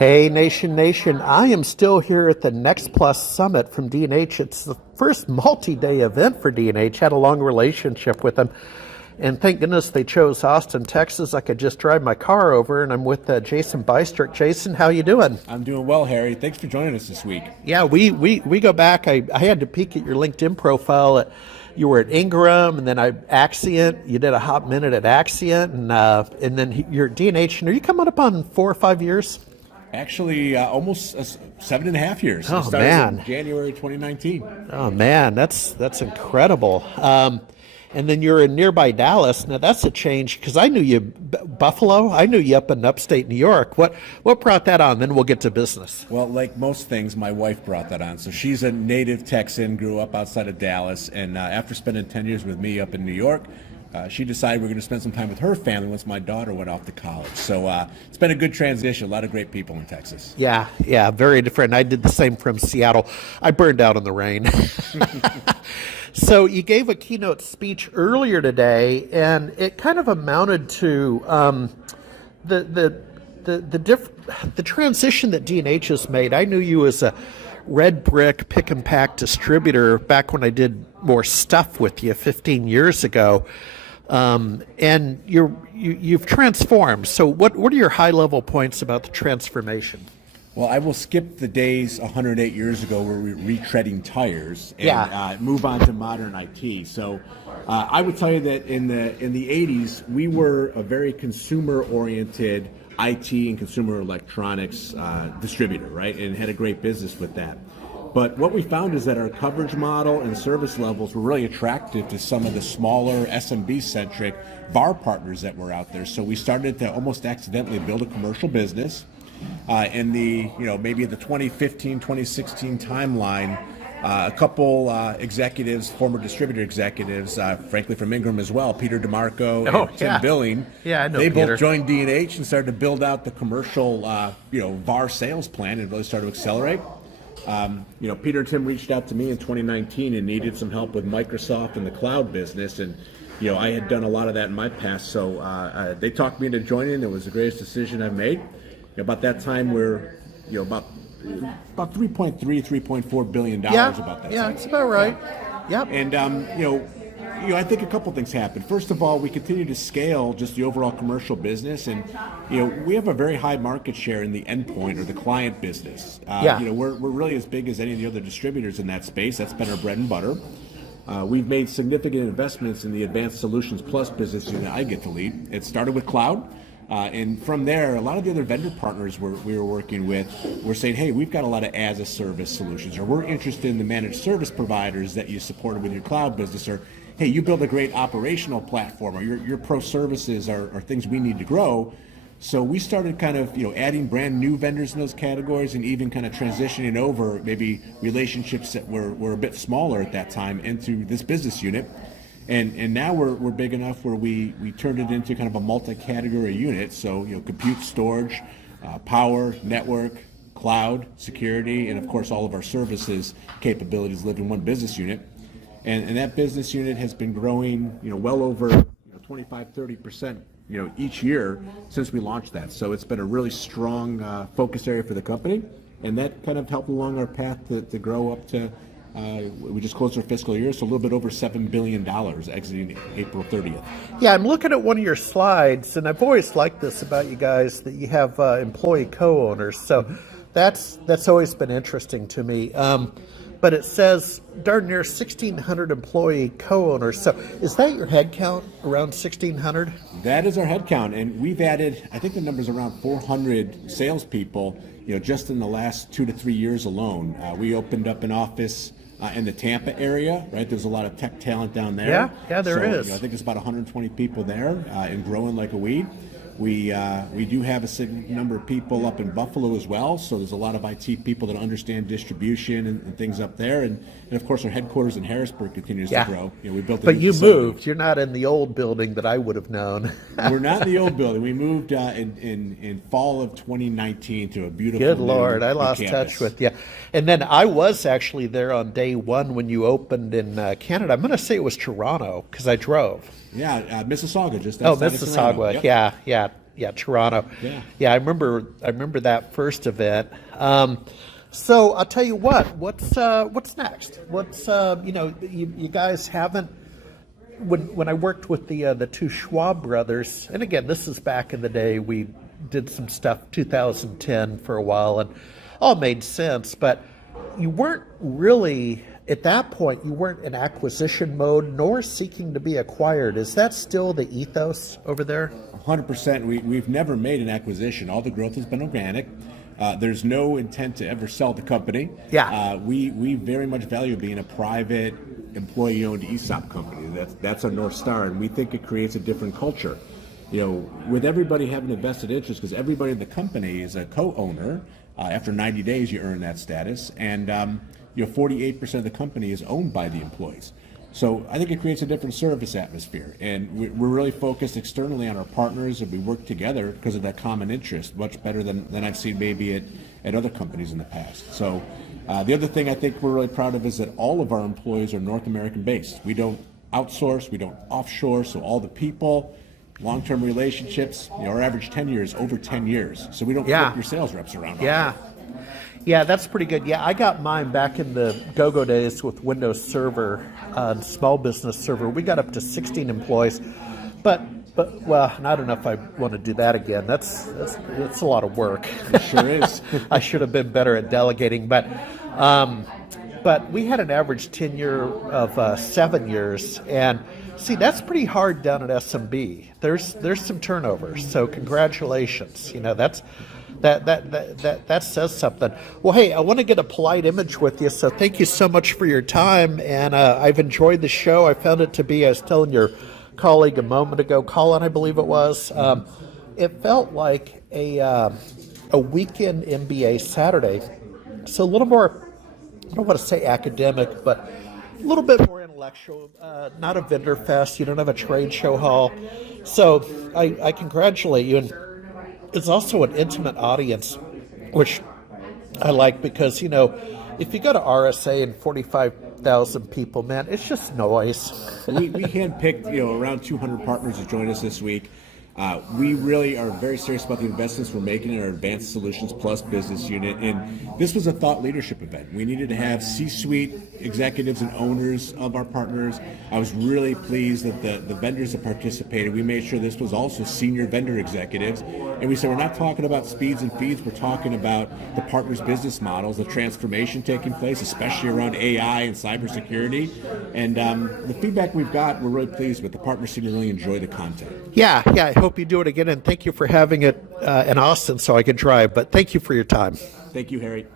Hey, Nation. I am still here at the Next Plus Summit from D&H. It's the first multi-day event for D&H. Had a long relationship with them. And thank goodness they chose Austin, Texas. I could just drive my car over, and I'm with Jason Bystrak. Jason, how you doing? I'm doing well, Harry. Thanks for joining us this week. Yeah, we go back. I had to peek at your LinkedIn profile. You were at Ingram, and then Accient. You did a hot minute at Accient, and then you're at D&H. And are you coming up on 4 or 5 years? Actually, almost 7.5 years. Oh, started man. in January 2019. Oh, man, that's incredible. And then you're in nearby Dallas. Now, that's a change, because I knew you, Buffalo. I knew you up in upstate New York. What brought that on? Then we'll get to business. Well, like most things, my wife brought that on. So she's a native Texan, grew up outside of Dallas, and after spending 10 years with me up in New York, she decided we're going to spend some time with her family once my daughter went off to college. So it's been a good transition. A lot of great people in Texas. Yeah, very different. I did the same from Seattle. I burned out in the rain. So you gave a keynote speech earlier today, and it kind of amounted to the transition that D&H has made. I knew you as a red brick pick and pack distributor back when I did more stuff with you 15 years ago, and you've transformed. So what are your high level points about the transformation? Well, I will skip the days 108 years ago where we were retreading tires and move on to modern IT. So I would tell you that in the 80s, we were a very consumer-oriented IT and consumer electronics distributor, right? And had a great business with that. But what we found is that our coverage model and service levels were really attractive to some of the smaller SMB-centric VAR partners that were out there. So we started to almost accidentally build a commercial business. In the maybe the 2015, 2016 timeline, a couple executives, former distributor executives, frankly from Ingram as well, Peter DeMarco and Tim Billing. Yeah, I know they Peter. both joined D&H and started to build out the commercial, VAR sales plan and really started to accelerate. Peter and Tim reached out to me in 2019 and needed some help with Microsoft and the cloud business, and I had done a lot of that in my past, so they talked me into joining. It was the greatest decision I've made. About that time, we're about 3.3, 3.4 billion dollars. About that. Yeah, time. that's about right. Yep. And I think a couple things happened. First of all, we continue to scale just the overall commercial business, and we have a very high market share in the endpoint or the client business. We're really as big as any of the other distributors in that space. That's been our bread and butter. We've made significant investments in the Advanced Solutions Plus business unit I get to lead. It started with cloud. And from there, a lot of the other vendor partners we were working with were saying, hey, we've got a lot of as-a-service solutions, or we're interested in the managed service providers that you supported with your cloud business, or hey, you build a great operational platform, or your pro services are things we need to grow. So we started kind of adding brand new vendors in those categories, and even kind of transitioning over maybe relationships that were a bit smaller at that time into this business unit. And now we're big enough where we turned it into kind of a multi-category unit. So compute, storage, power, network, cloud, security, and of course all of our services capabilities live in one business unit. And that business unit has been growing well over 25-30% each year since we launched that. So it's been a really strong focus area for the company, and that kind of helped along our path to grow up to. We just closed our fiscal year, so a little bit over $7 billion exiting April 30th. Yeah, I'm looking at one of your slides, and I've always liked this about you guys, that you have employee co-owners. So that's always been interesting to me. But it says darn near 1,600 employee co-owners. So is that your head count, around 1,600? That is our head count, and we've added, I think the number's around 400 salespeople, just in the last 2 to 3 years alone. We opened up an office in the Tampa area, right? There's a lot of tech talent down there. Yeah, there is. I think there's about 120 people there and growing like a weed. We do have a significant number of people up in Buffalo as well, so there's a lot of IT people that understand distribution and things up there, and of course our headquarters in Harrisburg continues to grow. We built. But you moved. You're not in the old building that I would have known. We're not in the old building. We moved in fall of 2019 to a beautiful. Good Lord, I lost campus. touch with you. And then I was actually there on day one when you opened in Canada. I'm going to say it was Toronto because I drove. Yeah, Mississauga, just outside of Mississauga. Toronto. Yep. Yeah. Yeah, Toronto. Yeah. Yeah, I remember that first event. So I'll tell you what's next? You guys haven't. When I worked with the two Schwab brothers, and again, this is back in the day, we did some stuff 2010 for a while, and all made sense. But you weren't really at that point. You weren't in acquisition mode, nor seeking to be acquired. Is that still the ethos over there? 100%. We've never made an acquisition. All the growth has been organic. There's no intent to ever sell the company. Yeah. We very much value being a private, employee-owned ESOP company. That's our North Star, and we think it creates a different culture. With everybody having a vested interest, because everybody in the company is a co-owner. After 90 days, you earn that status, and 48% of the company is owned by the employees. So I think it creates a different service atmosphere, and we're really focused externally on our partners, and we work together because of that common interest, much better than I've seen maybe at other companies in the past. So the other thing I think we're really proud of is that all of our employees are North American based. We don't outsource, we don't offshore, so all the people, long-term relationships, our average tenure is over 10 years, so we don't flip your sales reps around. Yeah, that's pretty good. Yeah, I got mine back in the go-go days with Windows Server, small business server. We got up to 16 employees, but well, and I don't know if I want to do that again. That's a lot of work. It sure is. I should have been better at delegating, but we had an average tenure of 7 years, and see, that's pretty hard down at SMB. There's some turnover, so congratulations. That says something. Well, hey, I want to get a polite image with you, so thank you so much for your time, and I've enjoyed the show. I found it to be, I was telling your colleague a moment ago, Colin, I believe it was, it felt like a weekend MBA Saturday, so a little more, I don't want to say academic, but a little bit more intellectual, not a vendor fest. You don't have a trade show hall. So I congratulate you. And it's also an intimate audience, which I like because, if you go to RSA and 45,000 people, man, it's just noise. we handpicked, around 200 partners to join us this week. We really are very serious about the investments we're making in our Advanced Solutions Plus business unit, and this was a thought leadership event. We needed to have C-suite executives and owners of our partners. I was really pleased that the vendors that participated, we made sure this was also senior vendor executives, and we said we're not talking about speeds and feeds, we're talking about the partners' business models, the transformation taking place, especially around AI and cybersecurity, and the feedback we've got, we're really pleased with. The partners seem to really enjoy the content. Yeah, I hope you do it again, and thank you for having it in Austin so I could drive, but thank you for your time. Thank you, Harry.